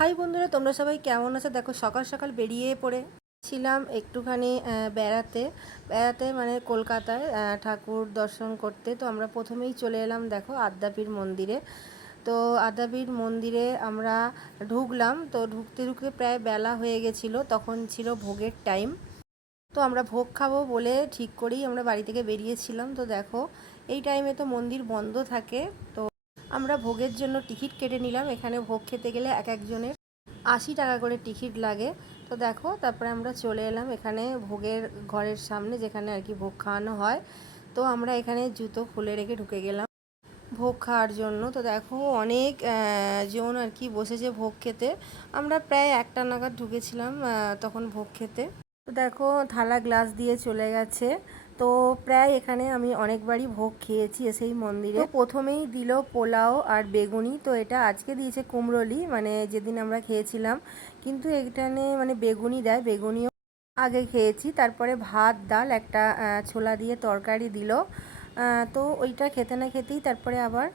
High বন্ধুরা, তোমরা সবাই কেমন আছো? দেখো সকাল সকাল বেরিয়ে পড়েছিলাম একটুখানি বেড়াতে বেড়াতে মানে কলকাতায় ঠাকুর দর্শন করতে। তো আমরা প্রথমেই চলে এলাম দেখো আদ্যাপীঠ মন্দিরে। তো আদ্যাপীঠ মন্দিরে আমরা ঢুকলাম। তো ঢুকতে ঢুকতে প্রায় বেলা হয়ে গেছিলো, তখন ছিল ভোগের টাইম। তো আমরা ভোগ খাবো বলে ঠিক করেই আমরা বাড়ি থেকে বেরিয়েছিলাম। তো দেখো এই টাইমে তো মন্দির বন্ধ থাকে। তো আমরা ভোগের জন্য টিকিট কেটে নিলাম। এখানে ভোগ খেতে গেলে এক একজনের 80 টাকা করে টিকিট লাগে। তো দেখো তারপরে আমরা চলে এলাম এখানে ভোগের ঘরের সামনে, যেখানে আর কি ভোগ খাওয়ানো হয়। তো আমরা এখানে জুতো খুলে রেখে ঢুকে গেলাম ভোগ খাওয়ার জন্য। তো দেখো অনেক জন আর কি বসেছে ভোগ খেতে। আমরা প্রায় 1টা নাগাদ ঢুকেছিলাম তখন ভোগ খেতে। তো দেখো থালা গ্লাস দিয়ে চলে গেছে। তো প্রায় এখানে আমি অনেকবারই ভোগ খেয়েছি এসেই মন্দিরে। তো প্রথমেই দিল পোলাও আর বেগুনি। তো এটা আজকে দিয়েছে কুমড়োলি, মানে যেদিন আমরা খেয়েছিলাম। কিন্তু এখানে মানে বেগুনি দেয়, বেগুনিও আগে খেয়েছি। তারপরে ভাত ডাল একটা ছোলা দিয়ে তরকারি দিল। তো ওইটা খেতে না খেতেই তারপরে আবার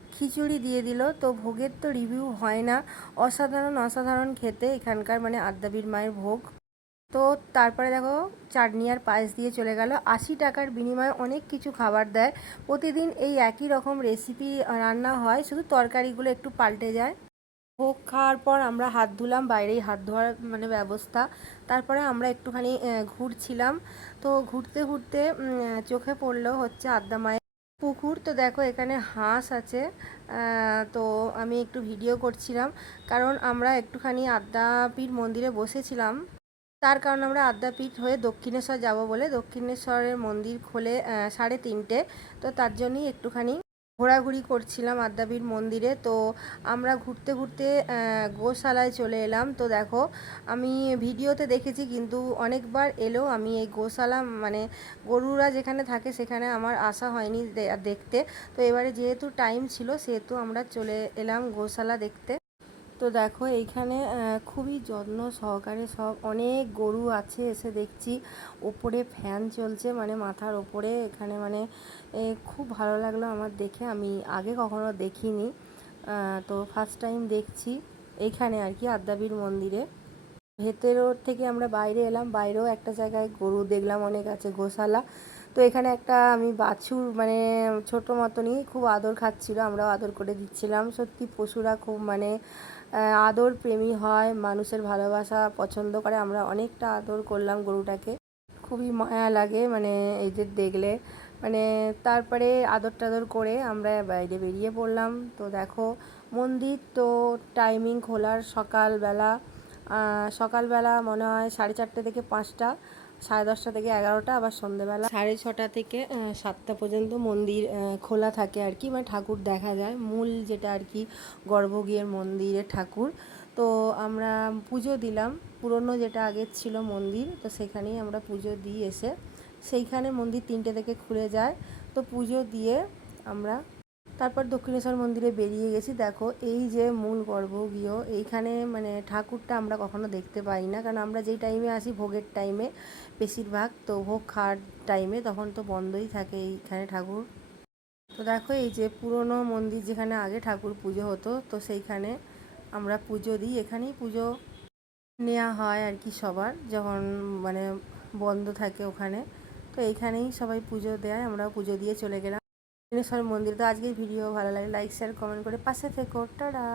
খিচুড়ি দিয়ে দিল। তো ভোগের তো রিভিউ হয় না, অসাধারণ অসাধারণ খেতে এখানকার মানে আদ্যাপীঠ মায়ের ভোগ। তো তারপরে দেখো চাটনি আর পায়েস দিয়ে চলে গেল। 80 টাকার বিনিময়ে অনেক কিছু খাবার দেয়। প্রতিদিন এই একই রকম রেসিপি রান্না হয়, শুধু তরকারিগুলো একটু পাল্টে যায়। ভোগ খাওয়ার পর আমরা হাত ধুলাম, বাইরেই হাত ধোয়ার মানে ব্যবস্থা। তারপরে আমরা একটুখানি ঘুরছিলাম। তো ঘুরতে ঘুরতে চোখে পড়লো হচ্ছে আদ্যা মায়ের পুকুর। তো দেখো এখানে হাঁস আছে। তো আমি একটু ভিডিও করছিলাম, কারণ আমরা একটুখানি আদ্যাপীঠ মন্দিরে বসেছিলাম। তার কারণ আমরা আদ্যাপীঠ হয়ে দক্ষিণেশ্বর যাব বলে, দক্ষিণেশ্বরের মন্দির খোলে 3:30। তো তার জন্যই একটুখানি ঘোরাঘুরি করছিলাম আদ্যাপীঠ মন্দিরে। তো আমরা ঘুরতে ঘুরতে গোশালায় চলে এলাম। তো দেখো আমি ভিডিওতে দেখেছি, কিন্তু অনেকবার এলেও আমি এই গোশালা মানে গরুরা যেখানে থাকে সেখানে আমার আসা হয়নি দেখতে। তো এবারে যেহেতু টাইম ছিল সেহেতু আমরা চলে এলাম গোশালা দেখতে। তো দেখো এইখানে খুবই যত্ন সহকারে সব অনেক গরু আছে। এসে দেখছি ওপরে ফ্যান চলছে মানে মাথার ওপরে, এখানে মানে খুব ভালো লাগলো আমার দেখে, আমি আগে কখনো দেখিনি। তো ফার্স্ট টাইম দেখছি এইখানে আর কি আদ্যাপীঠ মন্দিরে। ভেতর থেকে আমরা বাইরে এলাম, বাইরেও একটা জায়গায় গরু দেখলাম অনেক আছে, গোশালা। তো এখানে একটা আমি বাছুর মানে ছোটো মতনই খুব আদর খাচ্ছিল, আমরাও আদর করে দিচ্ছিলাম। সত্যি পশুরা খুব মানে আদর প্রেমী হয়, মানুষের ভালোবাসা পছন্দ করে। আমরা অনেকটা আদর করলাম গরুটাকে, খুবই মায়া লাগে মানে এদের দেখলে। মানে তারপরে আদর টাদর করে আমরা বাইরে বেরিয়ে পড়লাম। তো দেখো মন্দির তো টাইমিং খোলার সকালবেলা, সকালবেলা মনে হয় 4:30 থেকে 5টা, 10:30 থেকে 11টা, আবার সন্ধ্যেবেলা 6:30 থেকে 7টা পর্যন্ত মন্দির খোলা থাকে আর কি, মানে ঠাকুর দেখা যায় মূল যেটা আর কি গর্ভগৃহের মন্দিরের ঠাকুর। তো আমরা পুজো দিলাম, পুরনো যেটা আগের ছিল মন্দির, তো সেখানেই আমরা পুজো দিয়ে এসে সেইখানে মন্দির 3টে থেকে খুলে যায়। তো পুজো দিয়ে আমরা তারপর দক্ষিণেশ্বর মন্দিরে বেরিয়ে গেছি। দেখো এই যে মূল গর্ভগৃহ, এইখানে মানে ঠাকুরটা আমরা কখনো দেখতে পাই না, কারণ আমরা যেই টাইমে আসি ভোগের টাইমে বেশিরভাগ, তো ভোগ খাওয়ার টাইমে তখন তো বন্ধই থাকে এইখানে ঠাকুর। তো দেখো এই যে পুরনো মন্দির যেখানে আগে ঠাকুর পুজো হতো, তো সেইখানে আমরা পুজো দিই। এখানেই পুজো নেওয়া হয় আর কি সবার, যখন মানে বন্ধ থাকে ওখানে। তো এইখানেই সবাই পুজো দেয়, আমরাও পুজো দিয়ে চলে গেলাম দক্ষিণেশ্বর মন্দির। তো আজকের ভিডিও ভালো লাগে লাইক শেয়ার কমেন্ট করে পাশে থেকো, টাটা।